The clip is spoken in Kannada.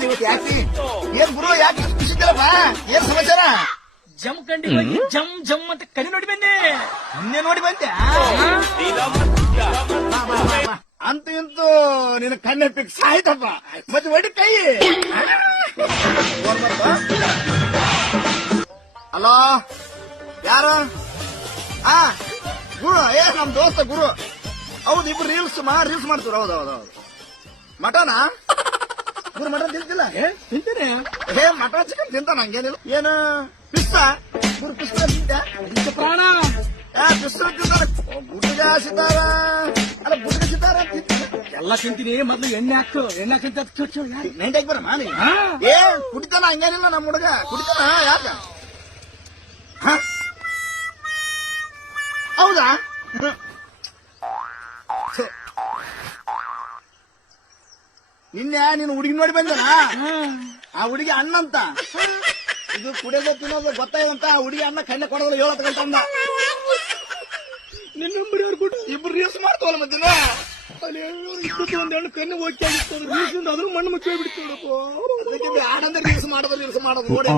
ನಾನು ಇವತ್ತು ಯಾಕೆ ಏನ್ ಗುರು ಯಾಕೆ ಖುಷಿದ್ದಿಲ್ಲಪ್ಪ ಏನ್ ಸಮಾಚಾರ ಜಮ್ ಕಂಡಿ ಹೋಗಿ ಜಮ್ ಜಮ್ ಅಂತ ಕರಿ ನೋಡಿ ಬಂದೆ ನಿನ್ನೆ ನೋಡಿ ಬಂದೆ ಅಂತ ಇಂತೂ ನಿನ್ನ ಕಣ್ಣೆ ಫಿಕ್ಸ್ ಆಯ್ತಪ್ಪ ಮತ್ತೆ ಒಡಿ ಕೈ ಹಲೋ ಯಾರು ಗುರು ನಮ್ ದೋಸ್ತ ಗುರು ಹೌದು ಇಬ್ರು ರೀಲ್ಸ್ ಮಾಡ್ತೀರ ಹೌದು ಮಟನಾ ಗುರು ಮಟನ್ ತಿಂತಿಲ್ಲ ತಿಂತೇನೆ ಮಟನ್ ಚಿಕನ್ ತಿಂತ ನಂಗೇನಿಲ್ಲ ಏನು ಪಿಸ್ತ ಗುರು ಪಿಸ್ತ ತಿಂತ ಪ್ರಾಣ ಪಿಸ್ತ ತಿಂತಾರ ಗುಟ್ಟಿಗೆ ಸಿತಾರ ಅಲ್ಲ ಗುಟ್ಟಿಗೆ ಸಿತಾರ ಎಲ್ಲ ತಿಂತೀನಿ ಮೊದ್ಲು ಎಣ್ಣೆ ಹಾಕು ಎಣ್ಣೆ ಹಾಕಂತ ನೈಂಟಿ ಹಾಕಿ ಬರ ಮಾನಿ ಕುಡಿತಾನ ಹಂಗೇನಿಲ್ಲ ನಮ್ಮ ಹುಡುಗ ಕುಡಿತಾನ ಯಾಕ ಹೌದಾ ನಿನ್ನೆ ನೀನು ಹುಡುಗಿ ನೋಡಿ ಬಂದನ ಆ ಹುಡುಗಿ ಅಣ್ಣ ಅಂತ ಇದು ಕುಡಿಯೋದು ತಿನ್ನೋದು ಗೊತ್ತಾಯ್ತಂತ ಆ ಹುಡುಗಿ ಅಣ್ಣ ಕಣ್ಣೆ ಕೊಡೋದು 7 ಗಂಟೆ ಅಂದ ನಿನ್ನ ನಂಬರ್ ಯಾರು ಕೊಟ್ಟು ಇಬ್ರು ರೀಲ್ಸ್ ಮಾಡ್ತವಲ್ಲ ಮಧ್ಯಾಹ್ನ ಅಲ್ಲಿ ಒಂದ್ ಹೆಣ್ಣು ಕಣ್ಣು ಹೋಗಿ ಆಗಿತ್ತು ಅದ್ರ ಮಣ್ಣು ಮುಚ್ಚಿ ಬಿಡ್ತು ಆನಂದ ರೀಲ್ಸ್ ಮಾಡೋದು ನೋಡಿ